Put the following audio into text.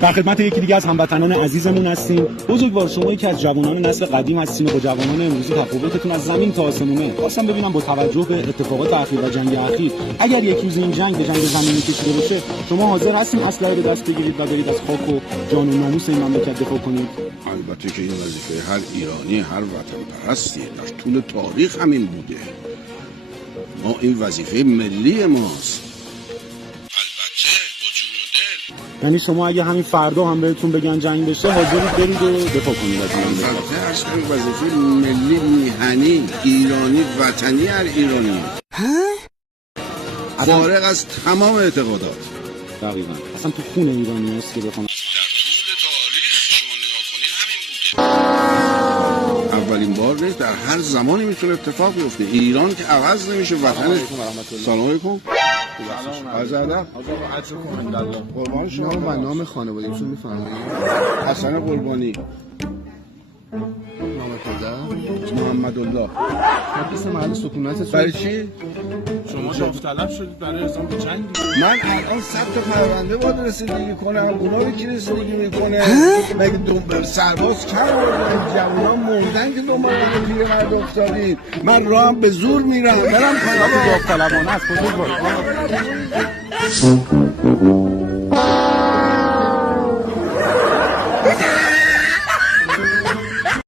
در خدمت یکی دیگه از هموطنان عزیزمون هستیم. بزرگوار، شما یکی از جوانان نسل قدیم هستین و با جوانان امروزی تفاوتتون از زمین تا آسمونه. خواستم ببینم با توجه به اتفاقات اخیر و جنگ اخیر، اگر یک روز این جنگ به جنگ زمینی کشیده بشه، شما حاضر هستین اسلحه به دست بگیرید و برید از خاک و جان و ناموس این مملکت دفاع کنید؟ البته که این وظیفه هر ایرانی، هر وطن پرستیه، در طول تاریخ همین بوده. ما این وظیفه ملی ماست. یعنی شما اگه همین فردا هم بهتون بگن جنگ بشه، حاضرید برید و دفاع کنید از این مملکت؟ البته اصلا وظیفه ملی، میهنی، ایرانی، وطنی هر ایرانی، فارغ از تمام اعتقادات. دقیقاً. اصلا تو خون ایرانی هست که بخوام. در طول تاریخ شما نگاه کنید همین بوده. اولین بار نیست، در هر زمانی میتونه اتفاق بیفته. ایران که عوض نمیشه، وطن. سلام علیکم. عرض ادب. قربان شما. نام و نام خانوادگیتون میفرمایید؟ حسن قربانی. نام پدر؟ محمد الله. خط محل سکونتتون؟ برای چی؟ شما داوطلب شدید برای اعزام به جنگ. من الان 100 تا پرونده باید رسیدگی کنم. اونا رو کی رسیدگی میکنه؟ مگه سرباز کم بردن؟ جوانان مردن که دنبال پیرمرد افتادید. من راهم به زور میرم برم کنم. داوطلبانه است. بزرگوار.